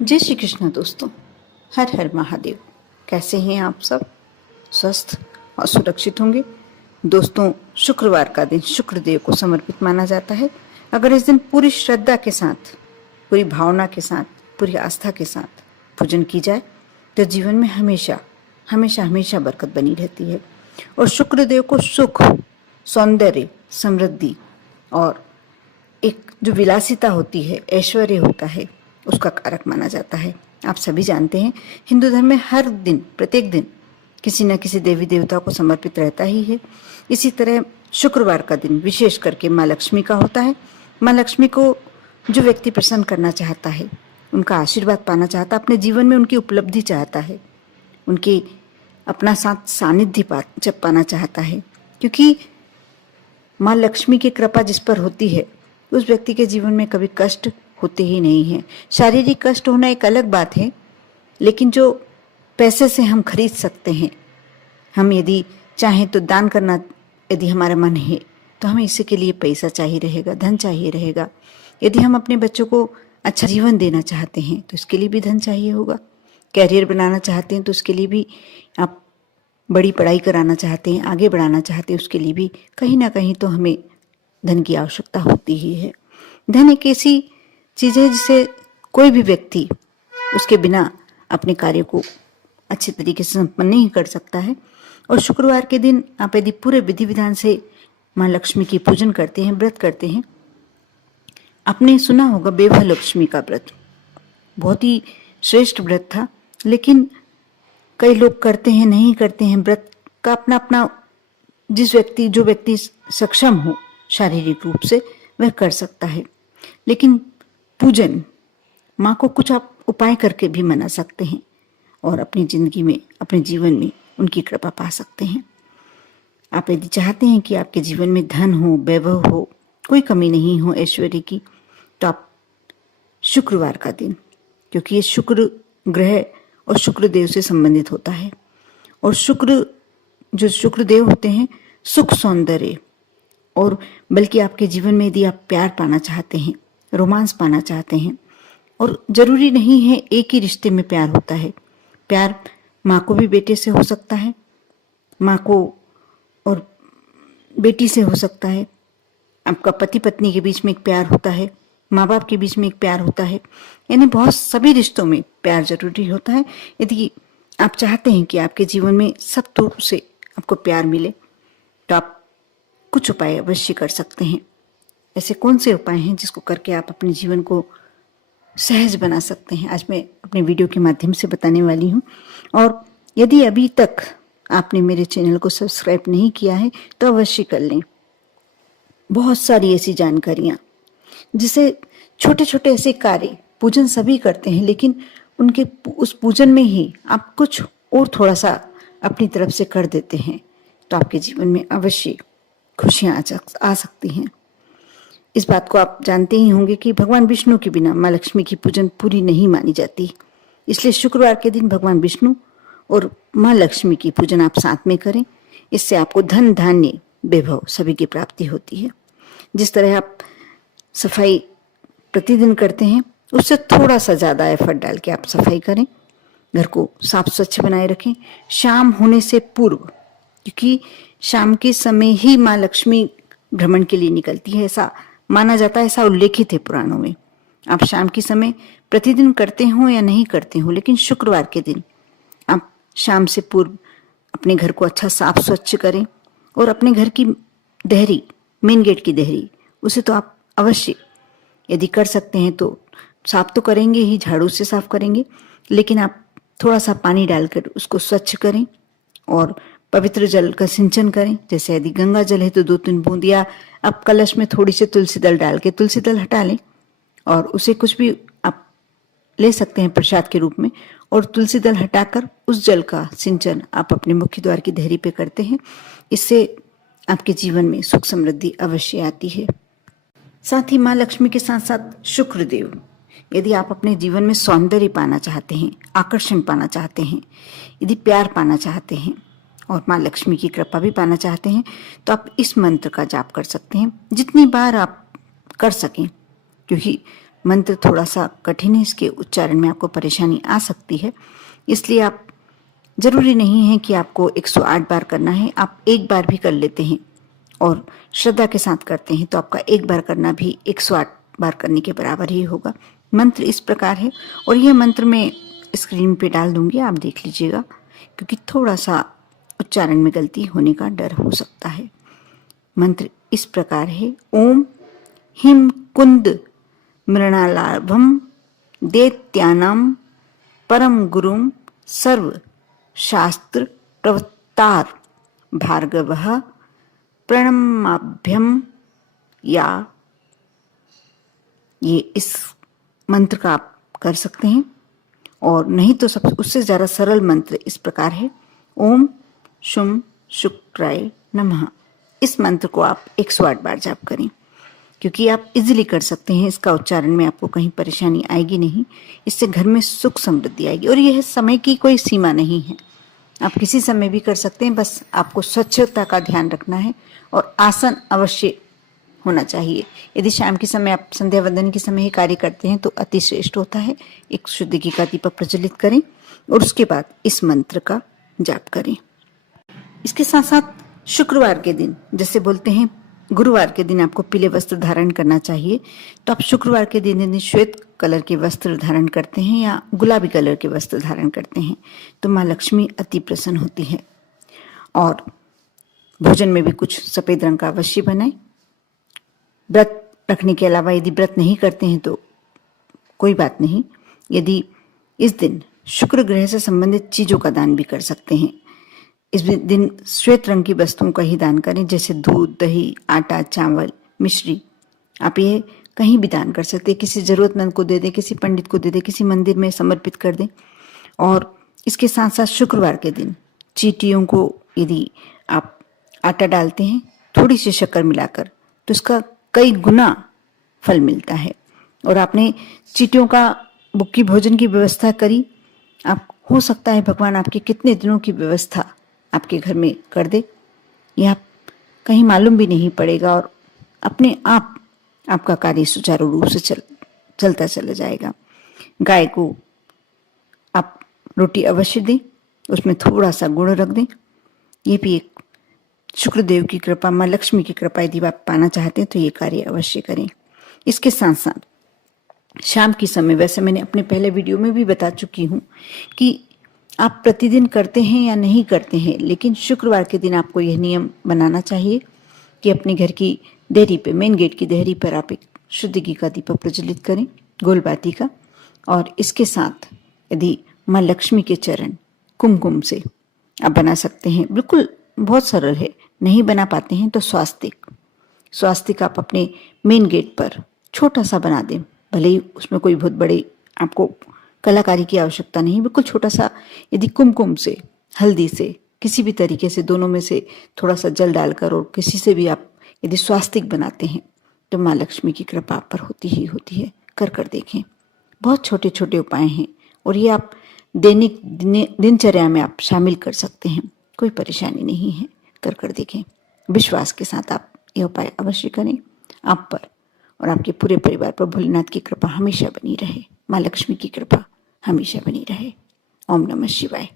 जय श्री कृष्ण दोस्तों। हर हर महादेव। कैसे हैं आप सब? स्वस्थ और सुरक्षित होंगे। दोस्तों, शुक्रवार का दिन शुक्रदेव को समर्पित माना जाता है। अगर इस दिन पूरी श्रद्धा के साथ, पूरी भावना के साथ, पूरी आस्था के साथ पूजन की जाए तो जीवन में हमेशा हमेशा हमेशा बरकत बनी रहती है। और शुक्रदेव को सुख, सौंदर्य, समृद्धि और एक जो विलासिता होती है, ऐश्वर्य होता है, उसका कारक माना जाता है। आप सभी जानते हैं, हिंदू धर्म में हर दिन, प्रत्येक दिन किसी न किसी देवी देवता को समर्पित रहता ही है। इसी तरह शुक्रवार का दिन विशेष करके माँ लक्ष्मी का होता है। माँ लक्ष्मी को जो व्यक्ति प्रसन्न करना चाहता है, उनका आशीर्वाद पाना चाहता है, अपने जीवन में उनकी उपलब्धि चाहता है, उनकी अपना साथ सानिध्य जब पाना चाहता है, क्योंकि माँ लक्ष्मी की कृपा जिस पर होती है उस व्यक्ति के जीवन में कभी कष्ट होते ही नहीं हैं। शारीरिक कष्ट होना एक अलग बात है, लेकिन जो पैसे से हम खरीद सकते हैं, हम यदि चाहें तो दान करना, यदि हमारा मन है तो हमें इसी के लिए पैसा चाहिए रहेगा, धन चाहिए रहेगा। यदि हम अपने बच्चों को अच्छा जीवन देना चाहते हैं तो इसके लिए भी धन चाहिए होगा। कैरियर बनाना चाहते हैं तो उसके लिए भी, आप बड़ी पढ़ाई कराना चाहते हैं, आगे बढ़ाना चाहते हैं, उसके लिए भी कहीं ना कहीं तो हमें धन की आवश्यकता होती ही है। धन एक ऐसी चीज़ है जिसे कोई भी व्यक्ति उसके बिना अपने कार्य को अच्छे तरीके से संपन्न नहीं कर सकता है। और शुक्रवार के दिन आप यदि पूरे विधि विधान से माँ लक्ष्मी की पूजन करते हैं, व्रत करते हैं, आपने सुना होगा बेवा लक्ष्मी का व्रत, बहुत ही श्रेष्ठ व्रत था। लेकिन कई लोग करते हैं, नहीं करते हैं। व्रत का अपना अपना, जो व्यक्ति सक्षम हो शारीरिक रूप से, वह कर सकता है। लेकिन पूजन, माँ को कुछ आप उपाय करके भी मना सकते हैं और अपनी जिंदगी में, अपने जीवन में उनकी कृपा पा सकते हैं। आप यदि चाहते हैं कि आपके जीवन में धन हो, वैभव हो, कोई कमी नहीं हो ऐश्वर्य की, तो आप शुक्रवार का दिन, क्योंकि ये शुक्र ग्रह और शुक्रदेव से संबंधित होता है, और जो शुक्रदेव होते हैं, सुख, सौंदर्य, और बल्कि आपके जीवन में यदि आप प्यार पाना चाहते हैं, रोमांस पाना चाहते हैं, और जरूरी नहीं है एक ही रिश्ते में प्यार होता है। प्यार माँ को भी बेटे से हो सकता है, माँ को और बेटी से हो सकता है, आपका पति पत्नी के बीच में एक प्यार होता है, माँ बाप के बीच में एक प्यार होता है। यानी बहुत सभी रिश्तों में प्यार जरूरी होता है। यदि आप चाहते हैं कि आपके जीवन में सब तरह से आपको प्यार मिले, तो आप कुछ उपाय अवश्य कर सकते हैं। ऐसे कौन से उपाय हैं जिसको करके आप अपने जीवन को सहज बना सकते हैं, आज मैं अपने वीडियो के माध्यम से बताने वाली हूँ। और यदि अभी तक आपने मेरे चैनल को सब्सक्राइब नहीं किया है तो अवश्य कर लें। बहुत सारी ऐसी जानकारियाँ, जिसे छोटे छोटे ऐसे कार्य, पूजन सभी करते हैं, लेकिन उनके उस पूजन में ही आप कुछ और थोड़ा सा अपनी तरफ से कर देते हैं तो आपके जीवन में अवश्य खुशियाँ आ सकती हैं। इस बात को आप जानते ही होंगे कि भगवान विष्णु के बिना माँ लक्ष्मी की पूजन पूरी नहीं मानी जाती। इसलिए शुक्रवार के दिन भगवान विष्णु और माँ लक्ष्मी की पूजन आप साथ में करें। इससे आपको धन, धान्य, वैभव सभी की प्राप्ति होती है। जिस तरह आप सफाई प्रतिदिन करते हैं, उससे थोड़ा सा ज़्यादा एफर्ट डाल के आप सफाई करें, घर को साफ स्वच्छ बनाए रखें। शाम होने से पूर्व, क्योंकि शाम के समय ही माँ लक्ष्मी भ्रमण के लिए निकलती है, ऐसा माना जाता है, ऐसा उल्लेखित है पुराणों में। आप शाम के समय प्रतिदिन करते हो या नहीं करते हो, लेकिन शुक्रवार के दिन आप शाम से पूर्व अपने घर को अच्छा साफ स्वच्छ करें। और अपने घर की देहरी, मेन गेट की देहरी, उसे तो आप अवश्य यदि कर सकते हैं तो साफ तो करेंगे ही, झाड़ू से साफ करेंगे, लेकिन आप थोड़ा सा पानी डालकर उसको स्वच्छ करें और पवित्र जल का सिंचन करें। जैसे यदि गंगा जल है तो 2-3 बूंद, या आप कलश में थोड़ी सी तुलसी दल डाल के तुलसी दल हटा लें और उसे कुछ भी आप ले सकते हैं प्रसाद के रूप में, और तुलसी दल हटाकर उस जल का सिंचन आप अपने मुख्य द्वार की देहरी पे करते हैं। इससे आपके जीवन में सुख समृद्धि अवश्य आती है। साथ ही माँ लक्ष्मी के साथ साथ शुक्रदेव, यदि आप अपने जीवन में सौंदर्य पाना चाहते हैं, आकर्षण पाना चाहते हैं, यदि प्यार पाना चाहते हैं और माँ लक्ष्मी की कृपा भी पाना चाहते हैं, तो आप इस मंत्र का जाप कर सकते हैं जितनी बार आप कर सकें, क्योंकि मंत्र थोड़ा सा कठिन है, इसके उच्चारण में आपको परेशानी आ सकती है, इसलिए आप जरूरी नहीं है कि आपको 108 बार करना है। आप एक बार भी कर लेते हैं और श्रद्धा के साथ करते हैं तो आपका एक बार करना भी 108 बार करने के बराबर ही होगा। मंत्र इस प्रकार है, और यह मंत्र मैं स्क्रीन पे डाल दूंगी, आप देख लीजिएगा, क्योंकि थोड़ा सा उच्चारण में गलती होने का डर हो सकता है। मंत्र इस प्रकार है। ओम हिम कुंद मृणालाभम दैत्यानां परम गुरुम सर्व शास्त्र प्रवक्तार भार्गवः प्रणमाभ्यम या। ये इस मंत्र का आप कर सकते हैं, और नहीं तो सब उससे ज़्यादा सरल मंत्र इस प्रकार है। ओम शुम शुक्राय नमः। इस मंत्र को आप 108 बार जाप करें, क्योंकि आप इजीली कर सकते हैं। इसका उच्चारण में आपको कहीं परेशानी आएगी नहीं। इससे घर में सुख समृद्धि आएगी, और यह समय की कोई सीमा नहीं है, आप किसी समय भी कर सकते हैं। बस आपको स्वच्छता का ध्यान रखना है, और आसन अवश्य होना चाहिए। यदि शाम के समय आप संध्या वंदन के समय ही कार्य करते हैं तो अति श्रेष्ठ होता है। एक शुद्ध घी का दीपक प्रज्वलित करें और उसके बाद इस मंत्र का जाप करें। इसके साथ साथ शुक्रवार के दिन, जैसे बोलते हैं गुरुवार के दिन आपको पीले वस्त्र धारण करना चाहिए, तो आप शुक्रवार के दिन यदि श्वेत कलर के वस्त्र धारण करते हैं या गुलाबी कलर के वस्त्र धारण करते हैं तो माँ लक्ष्मी अति प्रसन्न होती है। और भोजन में भी कुछ सफेद रंग का अवश्य बनाएं। व्रत रखने के अलावा यदि व्रत नहीं करते हैं तो कोई बात नहीं। यदि इस दिन शुक्र ग्रह से संबंधित चीजों का दान भी कर सकते हैं। इस दिन श्वेत रंग की वस्तुओं का ही दान करें, जैसे दूध, दही, आटा, चावल, मिश्री। आप ये कहीं भी दान कर सकते हैं, किसी जरूरतमंद को दे दें, किसी पंडित को दे दें, किसी मंदिर में समर्पित कर दें। और इसके साथ साथ शुक्रवार के दिन चींटियों को यदि आप आटा डालते हैं थोड़ी सी शक्कर मिलाकर तो इसका कई गुना फल मिलता है। और आपने चींटियों का बुक्की भोजन की व्यवस्था करी, आप हो सकता है भगवान आपके कितने दिनों की व्यवस्था आपके घर में कर दे, यह आप कहीं मालूम भी नहीं पड़ेगा, और अपने आप आपका कार्य सुचारू रूप से चलता चला जाएगा। गाय को आप रोटी अवश्य दें, उसमें थोड़ा सा गुड़ रख दें। ये भी एक शुक्रदेव की कृपा, माँ लक्ष्मी की कृपा यदि आप पाना चाहते हैं तो ये कार्य अवश्य करें। इसके साथ साथ शाम के समय, वैसे मैंने अपने पहले वीडियो में भी बता चुकी हूँ कि आप प्रतिदिन करते हैं या नहीं करते हैं, लेकिन शुक्रवार के दिन आपको यह नियम बनाना चाहिए कि अपने घर की देहरी पे, मेन गेट की देहरी पर आप एक शुद्ध घी का दीपक प्रज्वलित करें, गोलबाती का। और इसके साथ यदि माँ लक्ष्मी के चरण कुमकुम से आप बना सकते हैं, बिल्कुल बहुत सरल है। नहीं बना पाते हैं तो स्वास्तिक आप अपने मेन गेट पर छोटा सा बना दें, भले ही उसमें कोई बहुत बड़ी आपको कलाकारी की आवश्यकता नहीं, बिल्कुल छोटा सा। यदि कुमकुम से, हल्दी से, किसी भी तरीके से दोनों में से थोड़ा सा जल डालकर और किसी से भी आप यदि स्वास्तिक बनाते हैं तो माँ लक्ष्मी की कृपा आप पर होती ही होती है। कर देखें, बहुत छोटे छोटे उपाय हैं और ये आप दैनिक दिनचर्या में आप शामिल कर सकते हैं, कोई परेशानी नहीं है। कर देखें, विश्वास के साथ आप ये उपाय अवश्य करें। आप पर और आपके पूरे परिवार पर भोलेनाथ की कृपा हमेशा बनी रहे, माँ लक्ष्मी की कृपा हमेशा बनी रहे। ओम नमः शिवाय।